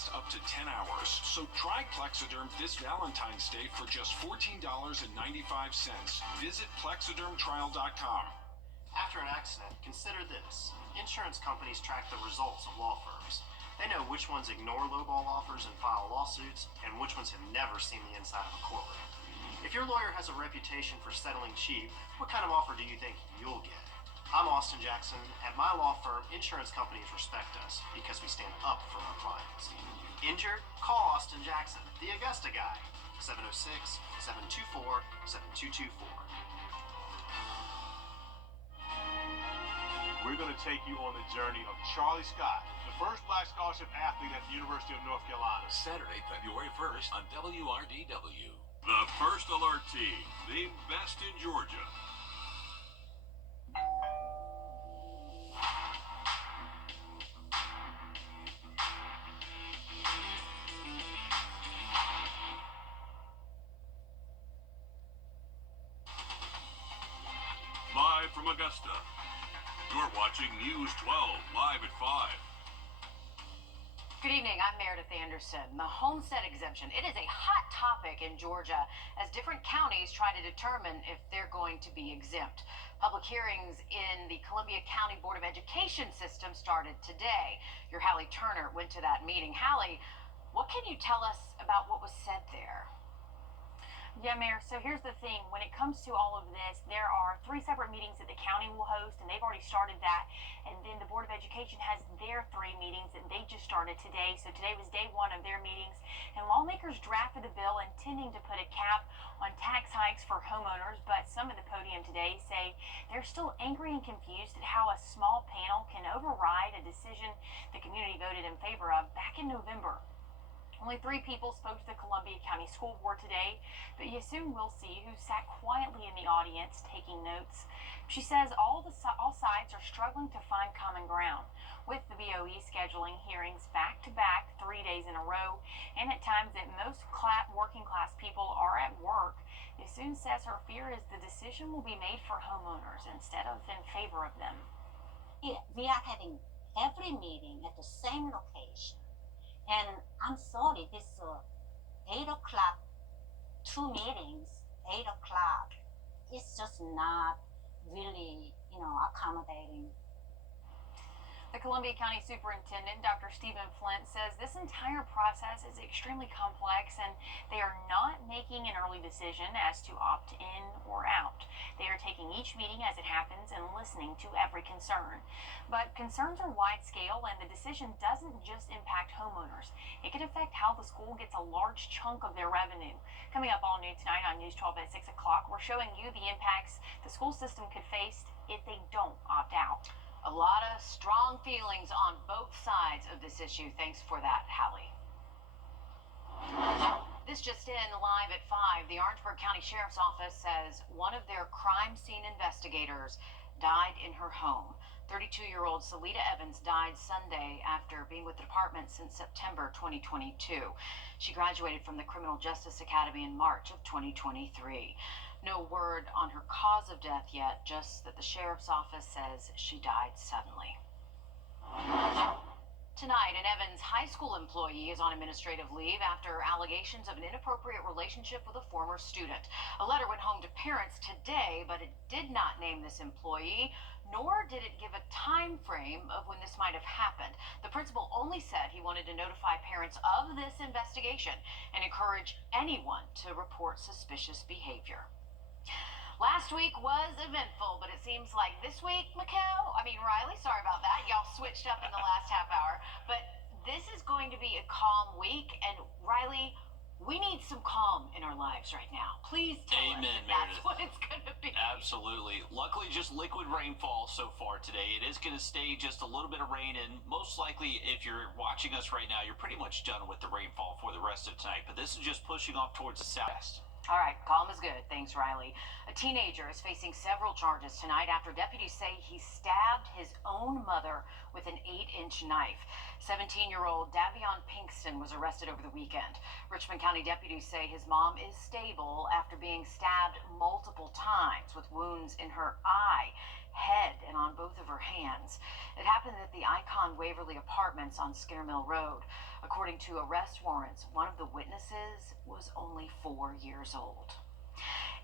last up to 10 hours. So try Plexiderm this Valentine's Day for just $14.95. Visit plexidermtrial.com. After an accident, consider this. Insurance companies track the results of law firms. They know which ones ignore lowball offers and file lawsuits, and which ones have never seen the inside of a courtroom. If your lawyer has a reputation for settling cheap, what kind of offer do you think you'll get? I'm Austin Jackson. At my law firm, insurance companies respect us because we stand up for our clients. Injured? Call Austin Jackson, the Augusta guy. 706-724-7224. We're going to take you on the journey of Charlie Scott, the first black scholarship athlete at the University of North Carolina. Saturday, February 1st on WRDW. The First Alert Team, the best in Georgia. Live from Augusta, you're watching News 12, live at 5. Good evening, I'm Meredith Anderson. The homestead exemption, it is a hot topic in Georgia as different counties try to determine if they're going to be exempt. Public hearings in the Columbia County Board of Education system started today. Your Hallie Turner went to that meeting. Hallie, what can you tell us about what was said there? Yeah, Mayor, so here's the thing. When it comes to all of this, there are 3 separate meetings that the county will host, and they've already started that. And then the Board of Education has their 3 meetings, and they just started today. So today was day 1 of their meetings. And lawmakers drafted a bill intending to put a cap on tax hikes for homeowners, but some at the podium today say they're still angry and confused at how a small panel can override a decision the community voted in favor of back in November. Only 3 people spoke to the Columbia County School Board today, but you soon will see who sat quietly in the audience taking notes. She says all sides are struggling to find common ground, with the BOE scheduling hearings back-to-back 3 days in a row, and at times that most working class people are at work. Yassoon says her fear is the decision will be made for homeowners instead of in favor of them. Yeah, we are having every meeting at the same location. And I'm sorry, this 8 o'clock, 2 meetings, 8 o'clock, it's just not really, accommodating. The Columbia County Superintendent, Dr. Stephen Flint, says this entire process is extremely complex and they are not making an early decision as to opt in or out. They are taking each meeting as it happens and listening to every concern. But concerns are wide scale and the decision doesn't just impact homeowners. It could affect how the school gets a large chunk of their revenue. Coming up all noon tonight on News 12 at 6 o'clock, we're showing you the impacts the school system could face if they don't opt out. A lot of strong feelings on both sides of this issue. Thanks for that, Hallie. This just in, live at 5, the Orangeburg County Sheriff's Office says one of their crime scene investigators died in her home. 32-year-old Salita Evans died Sunday after being with the department since September 2022. She graduated from the Criminal Justice Academy in March of 2023. No word on her cause of death yet, just that the sheriff's office says she died suddenly. Tonight, an Evans high school employee is on administrative leave after allegations of an inappropriate relationship with a former student. A letter went home to parents today, but it did not name this employee, nor did it give a time frame of when this might have happened. The principal only said he wanted to notify parents of this investigation and encourage anyone to report suspicious behavior. Last week was eventful, but it seems like this week, Riley, sorry about that. Y'all switched up in the last half hour. But this is going to be a calm week. And Riley, we need some calm in our lives right now. Please tell us that that's what it's going to be. Absolutely. Luckily, just liquid rainfall so far today. It is going to stay just a little bit of rain, and most likely, if you're watching us right now, you're pretty much done with the rainfall for the rest of tonight. But this is just pushing off towards the south. All right, calm is good. Thanks, Riley. A teenager is facing several charges tonight after deputies say he stabbed his own mother with an 8-inch knife. 17-year-old Davion Pinkston was arrested over the weekend. Richmond County deputies say his mom is stable after being stabbed multiple times with wounds in her eye. head and on both of her hands. It happened at the Icon Waverly Apartments on Scaremill Road. According to arrest warrants, one of the witnesses was only 4 years old.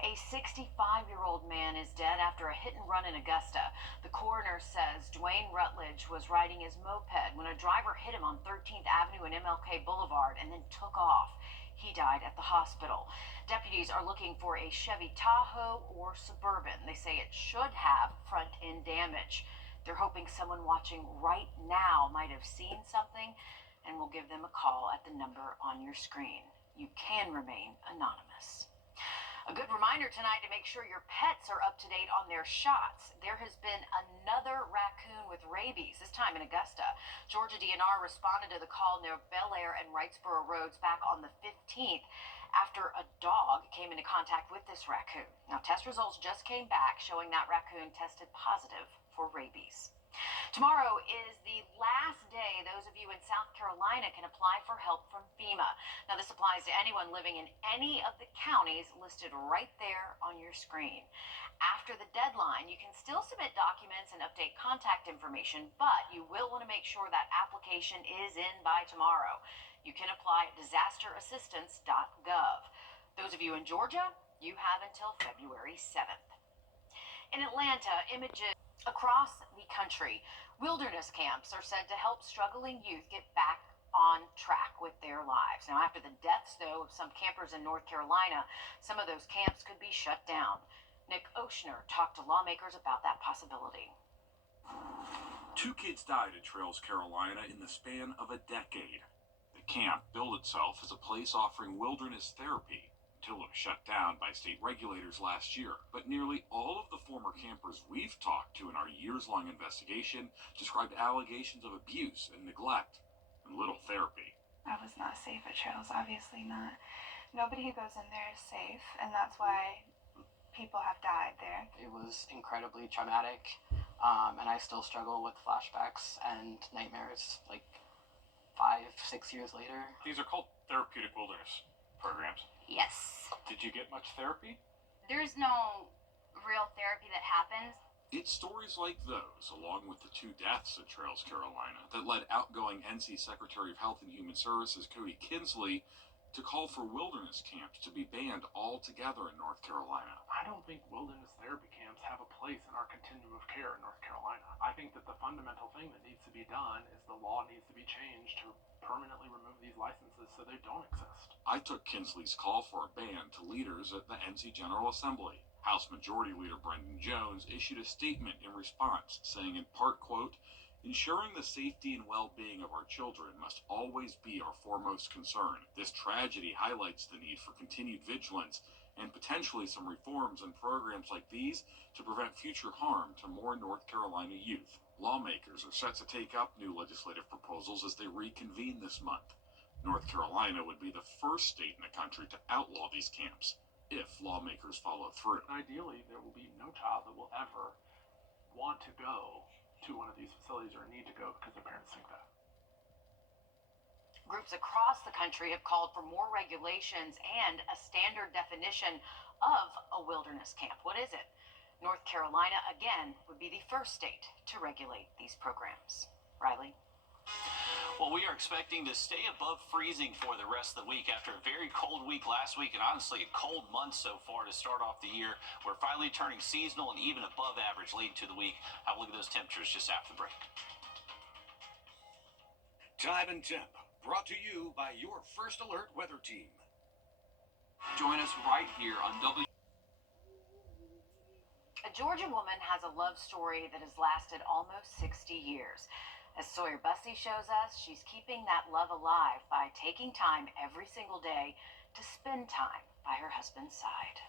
A 65-year-old man is dead after a hit and run in Augusta. The coroner says Dwayne Rutledge was riding his moped when a driver hit him on 13th Avenue and MLK Boulevard and then took off. He died at the hospital. Deputies are looking for a Chevy Tahoe or Suburban. They say it should have front-end damage. They're hoping someone watching right now might have seen something and will give them a call at the number on your screen. You can remain anonymous. A good reminder tonight to make sure your pets are up to date on their shots. There has been another raccoon with rabies, this time in Augusta. Georgia DNR responded to the call near Bel Air and Wrightsboro Roads back on the 15th after a dog came into contact with this raccoon. Now, test results just came back showing that raccoon tested positive for rabies. Tomorrow is the last day those of you in South Carolina can apply for help from FEMA. Now, this applies to anyone living in any of the counties listed right there on your screen. After the deadline, you can still submit documents and update contact information, but you will want to make sure that application is in by tomorrow. You can apply at disasterassistance.gov. Those of you in Georgia, you have until February 7th. In Atlanta, images across the country, wilderness camps are said to help struggling youth get back on track with their lives. Now, after the deaths, though, of some campers in North Carolina, some of those camps could be shut down. Nick Oshner talked to lawmakers about that possibility. 2 kids died at Trails, Carolina in the span of a decade. The camp billed itself as a place offering wilderness therapy until it was shut down by state regulators last year. But nearly all of the former campers we've talked to in our years-long investigation described allegations of abuse and neglect and little therapy. I was not safe at Trails, obviously not. Nobody who goes in there is safe, and that's why people have died there. It was incredibly traumatic, and I still struggle with flashbacks and nightmares like 5-6 years later. These are called therapeutic wilderness programs. Yes. Did you get much therapy? There's no real therapy that happens. It's stories like those, along with the 2 deaths at Trails, Carolina, that led outgoing NC Secretary of Health and Human Services Cody Kinsley to call for wilderness camps to be banned altogether in North Carolina. I don't think wilderness therapy camps have a place in our continuum of care in North Carolina. I think that the fundamental thing that needs to be done is the law needs to be changed to permanently remove these licenses so they don't exist. I took Kinsley's call for a ban to leaders at the NC General Assembly. House Majority Leader Brendan Jones issued a statement in response, saying in part, quote, "Ensuring the safety and well-being of our children must always be our foremost concern. This tragedy highlights the need for continued vigilance and potentially some reforms and programs like these to prevent future harm to more North Carolina youth." Lawmakers are set to take up new legislative proposals as they reconvene this month. North Carolina would be the first state in the country to outlaw these camps, if lawmakers follow through. Ideally, there will be no child that will ever want to go to one of these facilities or need to go because their parents think that. Groups across the country have called for more regulations and a standard definition of a wilderness camp. What is it? North Carolina, again, would be the first state to regulate these programs. Riley? Well, we are expecting to stay above freezing for the rest of the week after a very cold week last week and honestly a cold month so far to start off the year. We're finally turning seasonal and even above average leading to the week. Have a look at those temperatures just after the break. Time and Temp, brought to you by your First Alert weather team. Join us right here on W. A Georgia woman has a love story that has lasted almost 60 years. As Sawyer Bussey shows us, she's keeping that love alive by taking time every single day to spend time by her husband's side.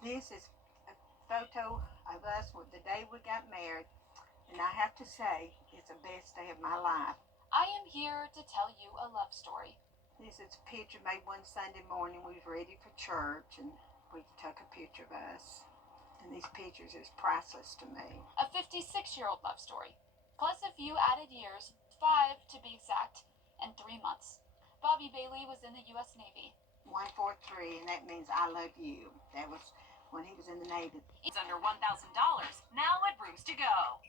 This is a photo of us with the day we got married, and I have to say, it's the best day of my life. I am here to tell you a love story. This is a picture made one Sunday morning. We was ready for church, and we took a picture of us. And these pictures is priceless to me. A 56-year-old love story, plus a few added years, 5 to be exact, and 3 months. Bobby Bailey was in the U.S. Navy. 143, and that means I love you. That was when he was in the Navy. It's under $1,000 now at Rooms to Go.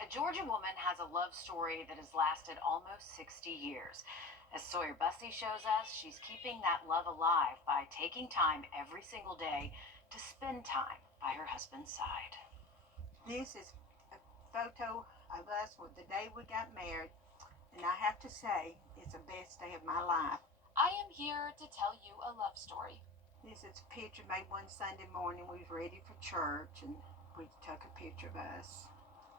A Georgia woman has a love story that has lasted almost 60 years. As Sawyer Bussey shows us, she's keeping that love alive by taking time every single day to spend time by her husband's side. This is a photo of us with the day we got married, and I have to say, it's the best day of my life. I am here to tell you a love story. This is a picture made one Sunday morning. We was ready for church, and we took a picture of us.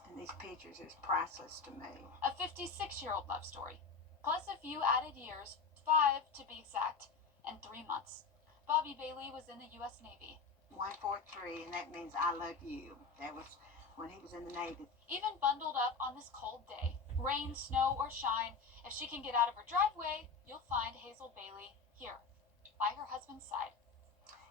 And these pictures is priceless to me. A 56-year-old love story, plus a few added years, 5 to be exact, and 3 months. Bobby Bailey was in the U.S. Navy. 143, and that means I love you. That was when he was in the Navy. Even bundled up on this cold day, rain, snow, or shine, if she can get out of her driveway, you'll find Hazel Bailey here, by her husband's side.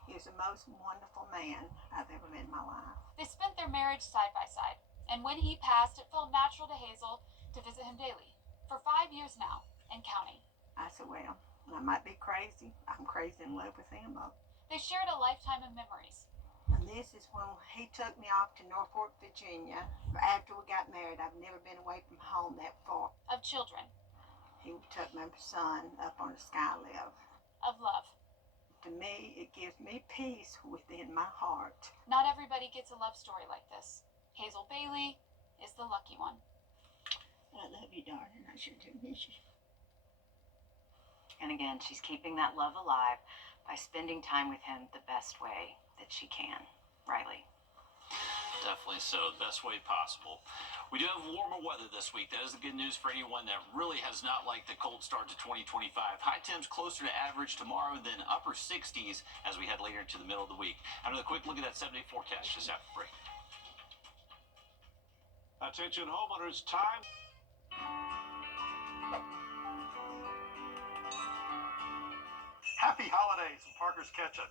He was the most wonderful man I've ever met in my life. They spent their marriage side by side. And when he passed, it felt natural to Hazel to visit him daily. For 5 years now, and counting. I said, well, I might be crazy. I'm crazy in love with him. They shared a lifetime of memories. And this is when he took me off to Norfolk, Virginia. After we got married, I've never been away from home that far. Of children. He took my son up on a sky lift. Of love. To me, it gives me peace within my heart. Not everybody gets a love story like this. Hazel Bailey is the lucky one. I love you, darling. I sure do miss you. And again, she's keeping that love alive by spending time with him the best way that she can. Riley. Definitely so, the best way possible. We do have warmer weather this week. That is the good news for anyone that really has not liked the cold start to 2025. High temps closer to average tomorrow, and then upper 60s as we head later into the middle of the week. Another quick look at that 7-day forecast just after break. Attention homeowners, time. Happy holidays from Parker's Kitchen.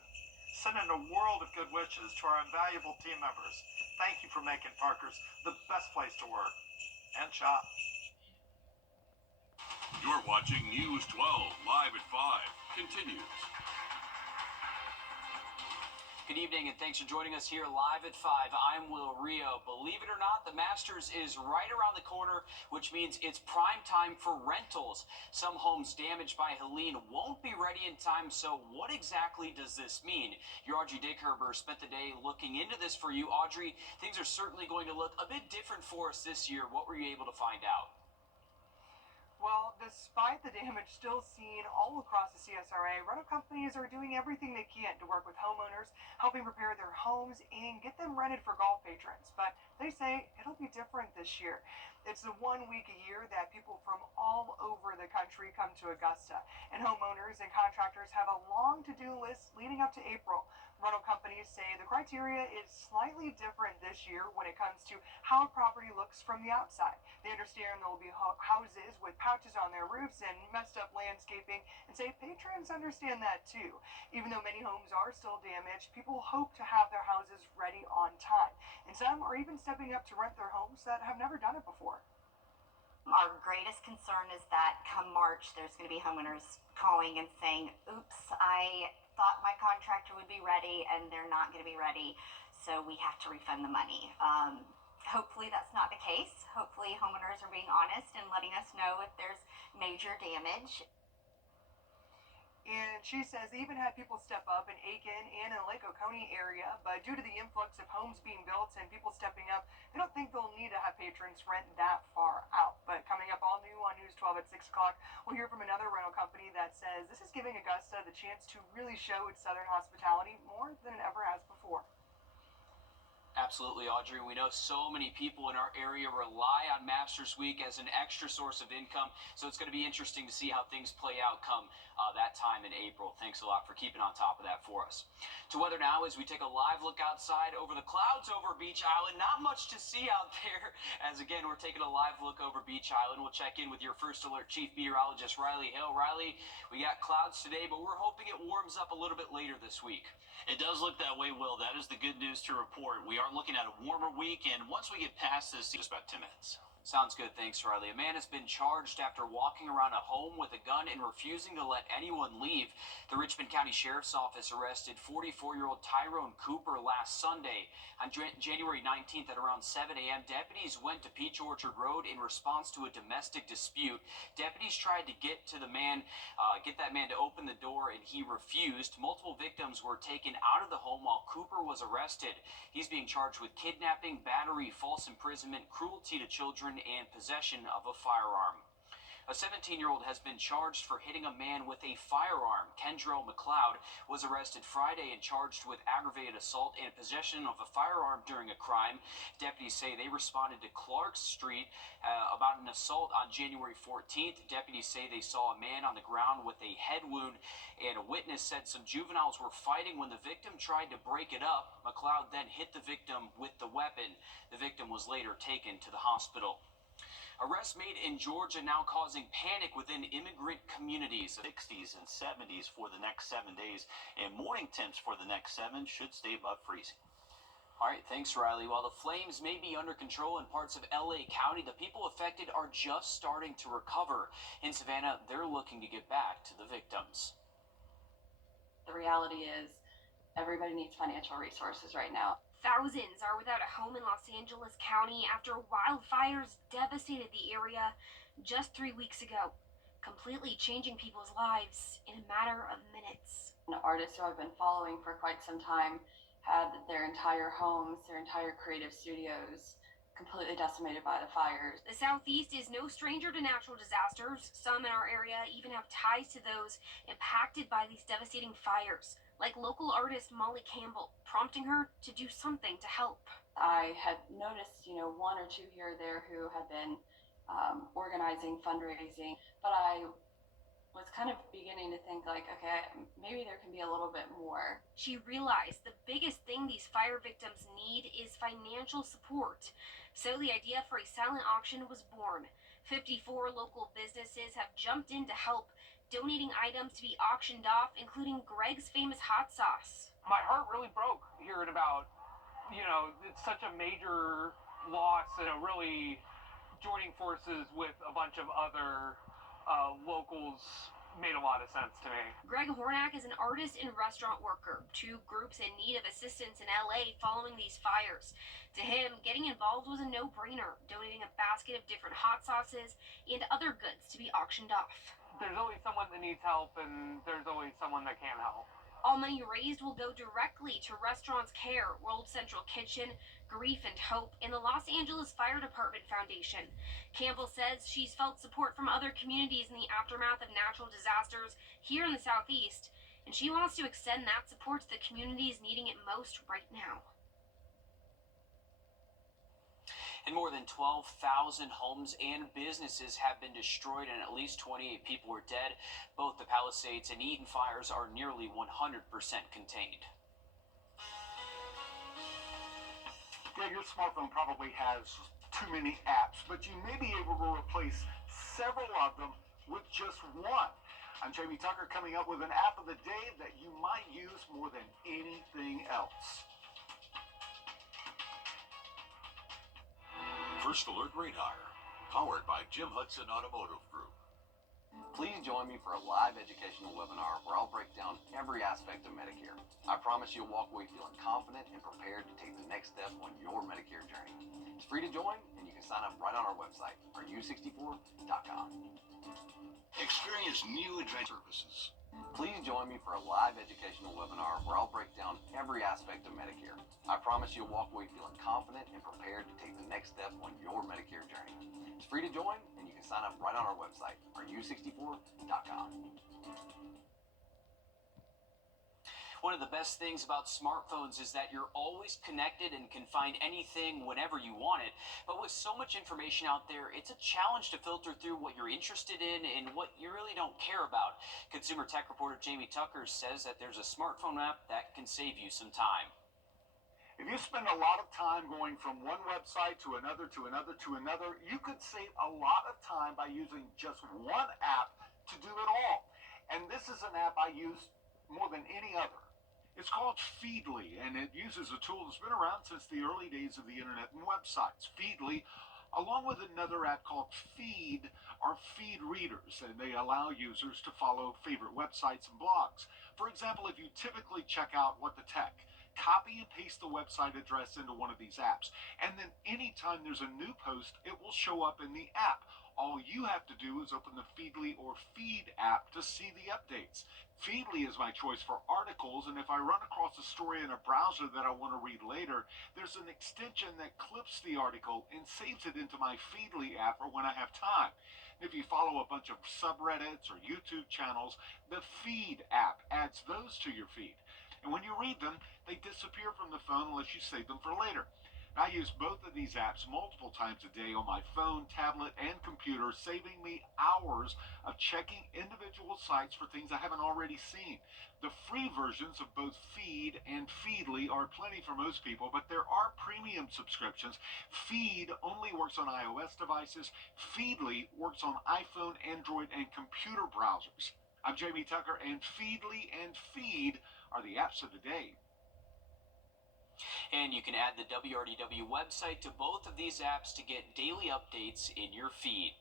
Sending a world of good wishes to our invaluable team members. Thank you for making Parker's the best place to work and shop. You're watching News 12 live at 5. Continues. Good evening and thanks for joining us here live at 5. I'm Wrdw. Believe it or not, the Masters is right around the corner, which means it's prime time for rentals. Some homes damaged by Helene won't be ready in time, so what exactly does this mean? Your Audrey Dickherber spent the day looking into this for you. Audrey, things are certainly going to look a bit different for us this year. What were you able to find out? Well, despite the damage still seen all across the CSRA, rental companies are doing everything they can to work with homeowners, helping prepare their homes and get them rented for golf patrons. But they say it'll be different this year. It's the 1 week a year that people from all over the country come to Augusta, and homeowners and contractors have a long to-do list leading up to April. Rental companies say the criteria is slightly different this year when it comes to how a property looks from the outside. They understand there will be houses with pouches on their roofs and messed up landscaping, and say patrons understand that too. Even though many homes are still damaged, people hope to have their houses ready on time, and some are even stepping up to rent their homes that have never done it before. Our greatest concern is that come March, there's going to be homeowners calling and saying, oops, I thought my contractor would be ready and they're not going to be ready, so we have to refund the money. Hopefully that's not the case. Hopefully homeowners are being honest and letting us know if there's major damage. And she says they even had people step up in Aiken and in the Lake Oconee area, but due to the influx of homes being built and people stepping up, they don't think they'll need to have patrons rent that far out. But coming up all new on News 12 at 6 o'clock, we'll hear from another rental company that says this is giving Augusta the chance to really show its southern hospitality more than it ever has before. Absolutely, Audrey. We know so many people in our area rely on Masters Week as an extra source of income, so it's going to be interesting to see how things play out come that time in April. Thanks a lot for keeping on top of that for us. To weather now as we take a live look outside over the clouds over Beach Island. Not much to see out there, as again, we're taking a live look over Beach Island. We'll check in with your First Alert Chief Meteorologist, Riley Hill. Riley, we got clouds today, but we're hoping it warms up a little bit later this week. It does look that way, Will. That is the good news to report. We are looking at a warmer week, and once we get past this, just about 10 minutes. Sounds good, thanks, Riley. A man has been charged after walking around a home with a gun and refusing to let anyone leave. The Richmond County Sheriff's Office arrested 44-year-old Tyrone Cooper last Sunday. On January 19th at around 7 a.m., deputies went to Peach Orchard Road in response to a domestic dispute. Deputies tried to get that man to open the door, and he refused. Multiple victims were taken out of the home while Cooper was arrested. He's being charged with kidnapping, battery, false imprisonment, cruelty to children, and possession of a firearm. A 17-year-old has been charged for hitting a man with a firearm. Kendrell McLeod was arrested Friday and charged with aggravated assault and possession of a firearm during a crime. Deputies say they responded to Clark Street about an assault on January 14th. Deputies say they saw a man on the ground with a head wound, and a witness said some juveniles were fighting when the victim tried to break it up. McLeod then hit the victim with the weapon. The victim was later taken to the hospital. Arrests made in Georgia now causing panic within immigrant communities. 60s and 70s for the next 7 days, and morning temps for the next 7 should stay above freezing. All right, thanks, Riley. While the flames may be under control in parts of LA County, the people affected are just starting to recover. In Savannah, they're looking to get back to the victims. The reality is everybody needs financial resources right now. Thousands are without a home in Los Angeles County after wildfires devastated the area just 3 weeks ago, completely changing people's lives in a matter of minutes. An artist who I've been following for quite some time had their entire homes, their entire creative studios completely decimated by the fires. The Southeast is no stranger to natural disasters. Some in our area even have ties to those impacted by these devastating fires, like local artist Molly Campbell, prompting her to do something to help. I had noticed, one or two here or there who had been organizing, fundraising, but I was kind of beginning to think okay, maybe there can be a little bit more. She realized the biggest thing these fire victims need is financial support. So the idea for a silent auction was born. 54 local businesses have jumped in to help, donating items to be auctioned off, including Greg's famous hot sauce. My heart really broke hearing about, it's such a major loss, and really joining forces with a bunch of other locals made a lot of sense to me. Greg Hornak is an artist and restaurant worker, two groups in need of assistance in LA following these fires. To him, getting involved was a no-brainer, donating a basket of different hot sauces and other goods to be auctioned off. There's always someone that needs help, and there's always someone that can't help. All money raised will go directly to Restaurants Care, World Central Kitchen, Grief and Hope, and the Los Angeles Fire Department Foundation. Campbell says she's felt support from other communities in the aftermath of natural disasters here in the Southeast, and she wants to extend that support to the communities needing it most right now. And more than 12,000 homes and businesses have been destroyed, and at least 28 people are dead. Both the Palisades and Eaton fires are nearly 100% contained. Yeah, your smartphone probably has too many apps, but you may be able to replace several of them with just one. I'm Jamie Tucker, coming up with an app of the day that you might use more than anything else. First Alert Radar, powered by Jim Hudson Automotive Group. Please join me for a live educational webinar where I'll break down every aspect of Medicare. I promise you'll walk away feeling confident and prepared to take the next step on your Medicare journey. It's free to join, and you can sign up right on our website, rdu64.com. Experience new adventure services. Please join me for a live educational webinar where I'll break down every aspect of Medicare. I promise you'll walk away feeling confident and prepared to take the next step on your Medicare journey. It's free to join, and you can sign up right on our website, rdu64.com. One of the best things about smartphones is that you're always connected and can find anything whenever you want it. But with so much information out there, it's a challenge to filter through what you're interested in and what you really don't care about. Consumer tech reporter Jamie Tucker says that there's a smartphone app that can save you some time. If you spend a lot of time going from one website to another, you could save a lot of time by using just one app to do it all. And this is an app I use more than any other. It's called Feedly, and it uses a tool that's been around since the early days of the internet and websites. Feedly along with another app called Feed, are feed readers, and they allow users to follow favorite websites and blogs. For example, if you typically check out What the Tech, copy and paste the website address into one of these apps, and then anytime there's a new post, it will show up in the app. All you have to do is open the Feedly or Feed app to see the updates. Feedly is my choice for articles, and if I run across a story in a browser that I want to read later, there's an extension that clips the article and saves it into my Feedly app for when I have time. If you follow a bunch of subreddits or YouTube channels, the Feed app adds those to your feed. And when you read them, they disappear from the phone unless you save them for later. I use both of these apps multiple times a day on my phone, tablet, and computer, saving me hours of checking individual sites for things I haven't already seen. The free versions of both Feed and Feedly are plenty for most people, but there are premium subscriptions. Feed only works on iOS devices. Feedly works on iPhone, Android, and computer browsers. I'm Jamie Tucker, and Feedly and Feed are the apps of the day. And you can add the WRDW website to both of these apps to get daily updates in your feed.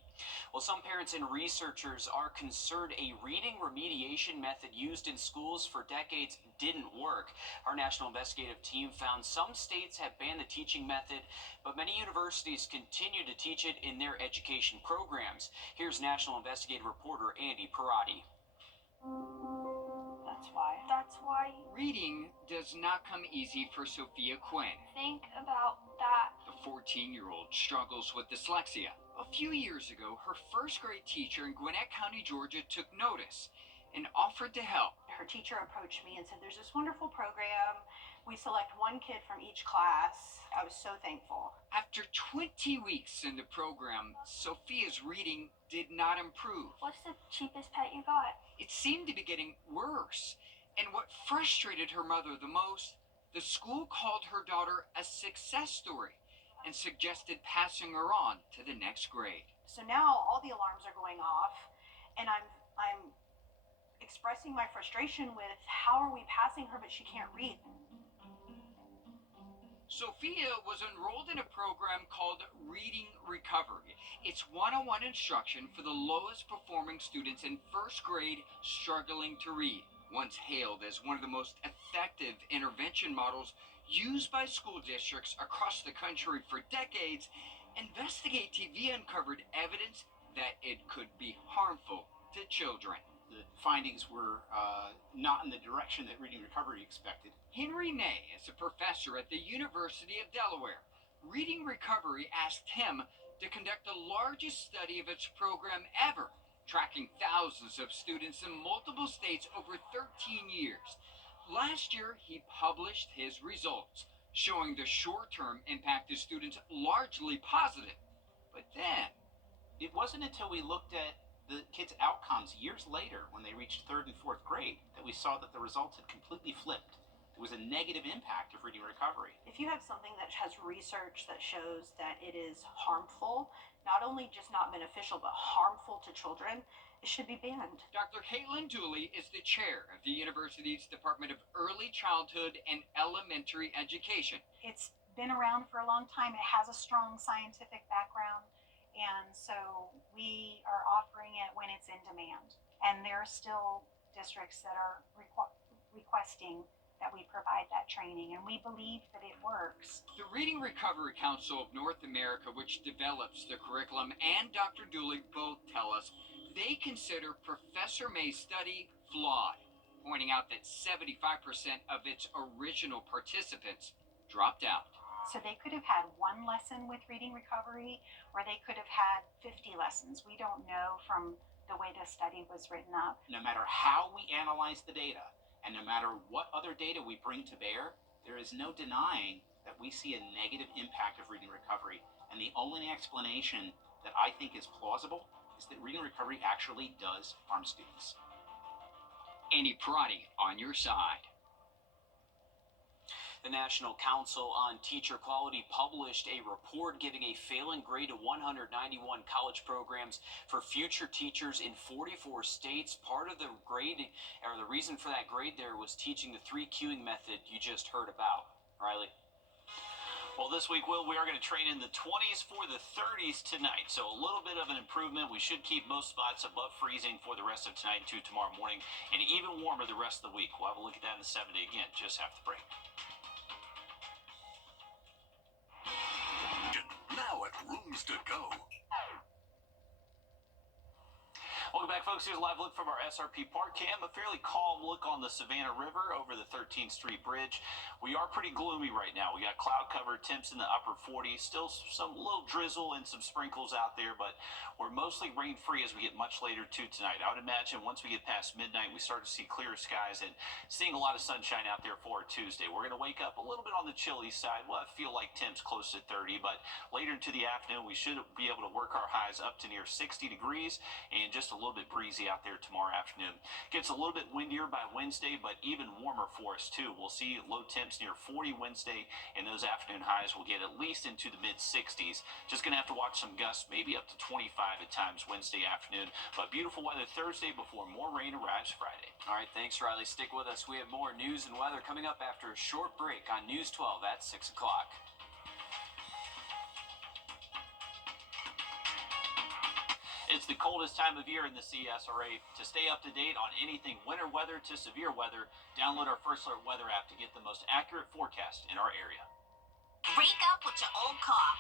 Well, some parents and researchers are concerned a reading remediation method used in schools for decades didn't work. Our national investigative team found some states have banned the teaching method, but many universities continue to teach it in their education programs. Here's national investigative reporter Andy Parati. That's why. Reading does not come easy for Sophia Quinn. Think about that. The 14-year-old struggles with dyslexia. A few years ago, her first grade teacher in Gwinnett County, Georgia, took notice and offered to help. Her teacher approached me and said, "There's this wonderful program. We select one kid from each class." I was so thankful. After 20 weeks in the program, Sophia's reading did not improve. What's the cheapest pet you got? It seemed to be getting worse. And what frustrated her mother the most, the school called her daughter a success story and suggested passing her on to the next grade. So now all the alarms are going off, and I'm expressing my frustration with how are we passing her but she can't read. Sophia was enrolled in a program called Reading Recovery. It's one-on-one instruction for the lowest performing students in first grade struggling to read. Once hailed as one of the most effective intervention models used by school districts across the country for decades, Investigate TV uncovered evidence that it could be harmful to children. The findings were not in the direction that Reading Recovery expected. Henry Ney is a professor at the University of Delaware. Reading Recovery asked him to conduct the largest study of its program ever, tracking thousands of students in multiple states over 13 years. Last year, he published his results, showing the short-term impact of students largely positive. But then, it wasn't until we looked at the kids' outcomes years later, when they reached 3rd and 4th grade, that we saw that the results had completely flipped. There was a negative impact of Reading Recovery. If you have something that has research that shows that it is harmful, not only just not beneficial, but harmful to children, it should be banned. Dr. Caitlin Dooley is the chair of the university's Department of Early Childhood and Elementary Education. It's been around for a long time. It has a strong scientific background. And so we are offering it when it's in demand. And there are still districts that are requesting that we provide that training, and we believe that it works. The Reading Recovery Council of North America, which develops the curriculum, and Dr. Dooley both tell us they consider Professor May's study flawed, pointing out that 75% of its original participants dropped out. So they could have had one lesson with Reading Recovery, or they could have had 50 lessons. We don't know from the way the study was written up. No matter how we analyze the data, and no matter what other data we bring to bear, there is no denying that we see a negative impact of Reading Recovery. And the only explanation that I think is plausible is that Reading Recovery actually does harm students. Andy Parati on your side. The National Council on Teacher Quality published a report giving a failing grade to 191 college programs for future teachers in 44 states. Part of the grade, or the reason for that grade there, was teaching the 3 cueing method you just heard about. Riley? Well, this week, Will, we are going to train in the 20s for the 30s tonight. So a little bit of an improvement. We should keep most spots above freezing for the rest of tonight to tomorrow morning, and even warmer the rest of the week. We'll have a look at that in the 7-day again, just after the break. Now at Rooms to Go. Welcome back, folks. Here's a live look from our SRP Park Cam. A fairly calm look on the Savannah River over the 13th Street Bridge. We are pretty gloomy right now. We got cloud cover, temps in the upper 40s. Still some little drizzle and some sprinkles out there, but we're mostly rain-free as we get much later to tonight. I would imagine once we get past midnight, we start to see clearer skies and seeing a lot of sunshine out there for Tuesday. We're going to wake up a little bit on the chilly side. We'll feel like temps close to 30, but later into the afternoon, we should be able to work our highs up to near 60 degrees and just a little bit breezy out there tomorrow afternoon. Gets a little bit windier by Wednesday, but even warmer for us too. We'll see low temps near 40 Wednesday, and those afternoon highs will get at least into the mid-60s. Just going to have to watch some gusts, maybe up to 25 at times Wednesday afternoon. But beautiful weather Thursday before more rain arrives Friday. All right, thanks, Riley. Stick with us. We have more news and weather coming up after a short break on News 12 at 6 o'clock. It's the coldest time of year in the CSRA. To stay up to date on anything winter weather to severe weather, download our First Alert Weather app to get the most accurate forecast in our area. Break up with your old car.